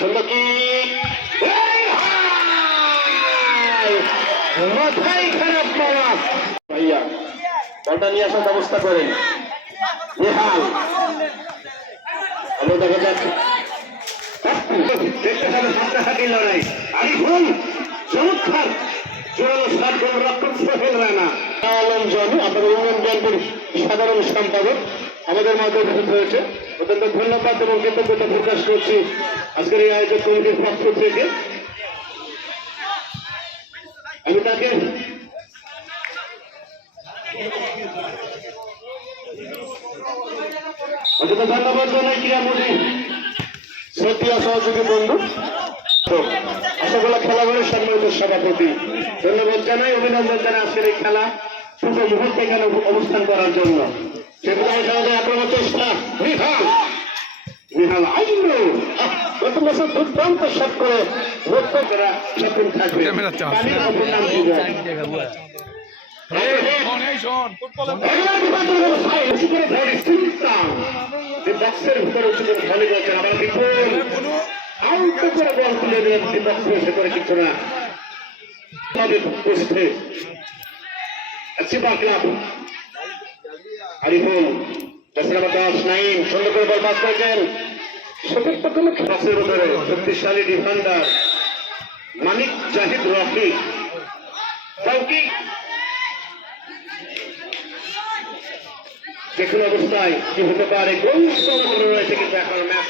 সুন্দর কি মাথায় খারাপ পাওয়া ভাইয়া বলটা নিয়ে আসার ব্যবস্থা করেন। নেহাল আবার দেখা যাচ্ছে হাতাহাতি লড়াই আরে ভুল চমৎকার জোরালো সাত গোল রক্ষক সোহেল রানা আলমজন আপনাদের ইউনিয়ন ব্যাংকের সাধারণ সম্পাদক আমাদের মাঝে উপস্থিত হয়েছে। অত্যন্ত ধন্যবাদ এবং কৃতজ্ঞতা প্রকাশ করছি আজকের এই আয়োজক কমিটির পক্ষ থেকে। আমি তাকে অত্যন্ত ধন্যবাদ জানাই ক্রীড়ামন্ত্রী শ্রদ্ধেয় সহযোগী বন্ধু আশাগোলা খেলাঘরের সম্মানিত সভাপতি ধন্যবাদ জানাই, অভিনন্দন জানাই আজকের এই খেলা শুভ মুহূর্তে এখানে অবস্থান করার জন্য। সেগুলো খেলাতে আক্রমণ চেষ্টা নিহাল নিহাল আইলো গত বছর দুর্দান্ত শট করে রক্ষকরা সক্ষম থাকবে। বক্সের ভিতরে ভলি করছেন আবার বিপুল আউট করে বল তুলে দিলেন বক্সে করে কিছু না ক্লাব আরিফুল নাইম সুন্দর করে বল পাস করেছেন বক্সের ভিতরে শক্তিশালী ডিফেন্ডার মানিক জাহিদ রফিক চৌকি যেকোনো অবস্থায় কি হতে পারে গোল রয়েছে কিন্তু এখন ম্যাচ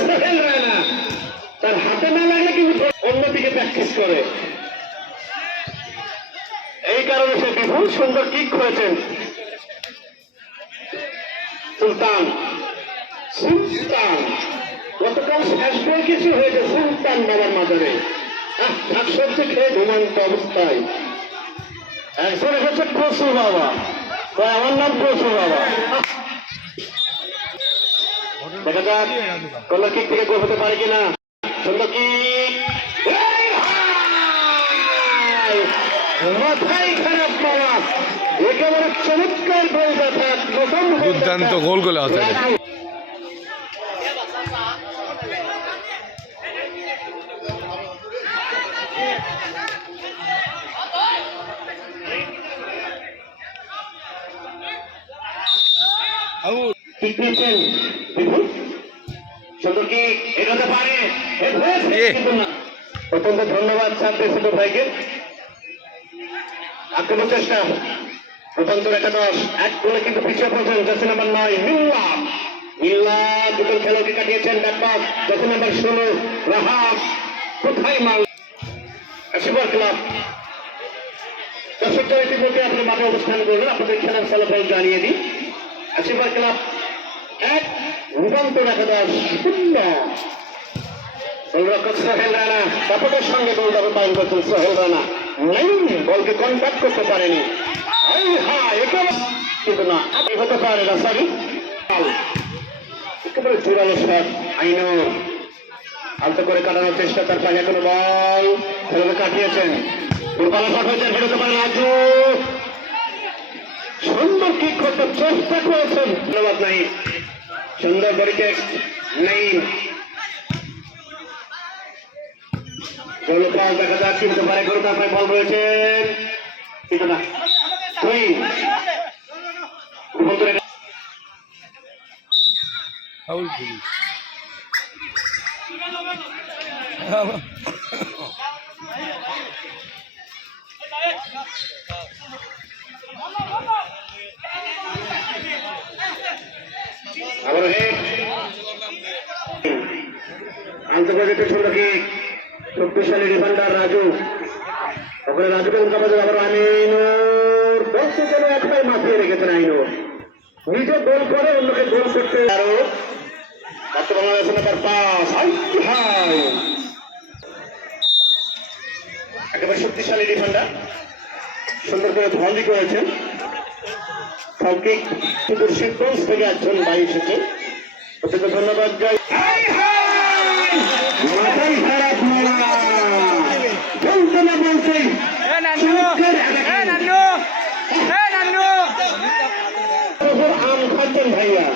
সোহেল রানা তার হাতে না লাগলে কিন্তু অন্যদিকে প্র্যাকটিস করে, এই কারণে সে বিপুল সুন্দর কিক করেছেন। সুলতান সুলতান গতকাল শেষ বল কিছু হয়েছে সুলতান বাবার মাজারে শাকসবজি খেয়ে ঘুমন্ত অবস্থায় একজন হচ্ছে কসু বাবা, আমার নাম কসু বাবা। দেখা যাক কর্নার কিক থেকে গোল হতে পারে কিনা। সুন্দর কিক মাথায় খারাপ পাওয়া একেবারে চমৎকার বল ব্যথা দুর্দান্ত গোল গোলে আছে। সুন্দর কি এগোতে পারে অত্যন্ত ধন্যবাদ ছাত্র ভাইকে। আক্রমণ চেষ্টা রূপান্তর একাদশ এক গোলে কিন্তু পিছিয়ে পড়ছেন জার্সি নাম্বার 9 মিল্লা মিল্লা দুটো খেলোয়াড়কে কাটিয়েছেন ব্যাকপাস জার্সি নাম্বার 16 রাহাত কোথায় মাল আসিবার ক্লাব দর্শকদের ইতিমধ্যে আপনি মাঠে অবস্থান করবেন, আপনাদের খেলার ফলাফল জানিয়ে দিই। আসিবার ক্লাব 1 রূপান্তর একাদশ 0। গোলরক্ষক সোহেল রানা সাপোর্টের সঙ্গে গোল দাবে পালন করছেন সোহেল রানা বলকে কন্ট্যাক্ট করতে পারেনি কিন্তু না হতে পারে না সরি একেবারে জোরালো শট আইনুর আলতো করে কাটানোর চেষ্টা তার পায়ে এখনো বল খেলোয়াড় কাটিয়েছেন দুর্বল শট হয়েছে ফেরতে পারে রাজু সুন্দর কিক করতে চেষ্টা করেছেন ধন্যবাদ নাই সুন্দর বডিকে নেই গোল পাল দেখা যাক কি হতে পারে গোলটা পায় বল রয়েছেন কিন্তু না আবার আন্তর্জাতিক সুন্দর কি শক্তিশালী ডিফেন্ডার রাজু ওখানে রাজুকে উল্কাপাত আবার আইনুর বলছে যেন একটাই মাফিয়ে রেখেছেন আইনুর নিজে গোল করে অন্যকে গোল করতে আরো বাংলাদেশের তার পাস একেবারে শক্তিশালী ডিফেন্ডার সুন্দর করে ভন্ডি করেছেন কিন্তু সিকোয়েন্স থেকে একজন বাই এসেছে অত্যন্ত ধন্যবাদ যাই মাথায় খারাপ বলতে না বলতেই আম খাচ্ছেন ভাইয়া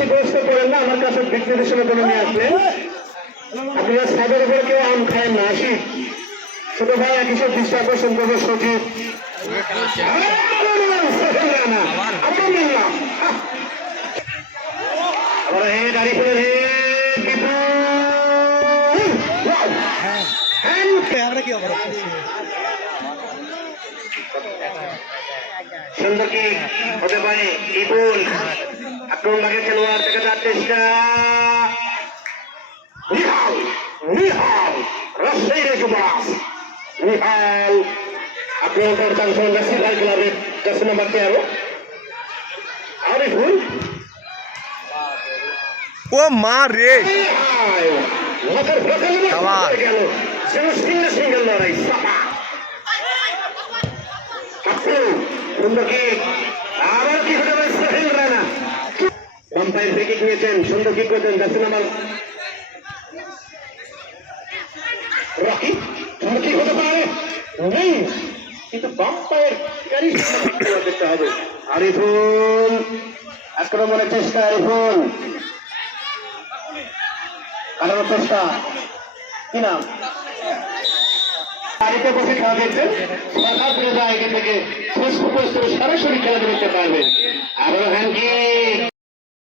ক্ষতিগ্রস্ত করেন না, আমার কাছে দিক নির্দেশনা করে নিয়ে আসলেন। আপনারা সাদের উপরে কেউ আম খায় না, আসি ছোট ভাই এক হিসেবে দৃষ্টি আকর্ষণ করবে সচিব। আবার হে গাড়ি ফুলের হে সুন্দর কি হতে পারে বিপুল আক্রমণভাগে খেলোয়াড় থেকে তার চেষ্টা নিহাল নিহাল রাজশাহী যুবরাজ নিহাল আক্রমণ করতাম নাসির ক্লাবের 10 নম্বর 13 আরিফুল ও মা রে মাথার প্রথম আবার। গেল যেন সিঙ্গেল লড়াই সাপা সুন্দর কি আবার কি হতে পারে Sohel Rana umpire free kick নিয়েছেন সুন্দর কিক করেছেন 10 নম্বর রকি সুন্দর কিক হতে পারে নেই কিন্তু বাম্পায়ার গাড়ি দেখতে হবে আরিফুল আক্রমণের চেষ্টা আরিফুল কাটানোর চেষ্টা কি নাম বাড়িতে বসে খেলা দেখছেন সরকার থেকে থেকে ফেসবুক পোস্টে সরাসরি খেলা দেখতে পারবেন আরো হ্যান্ডকিক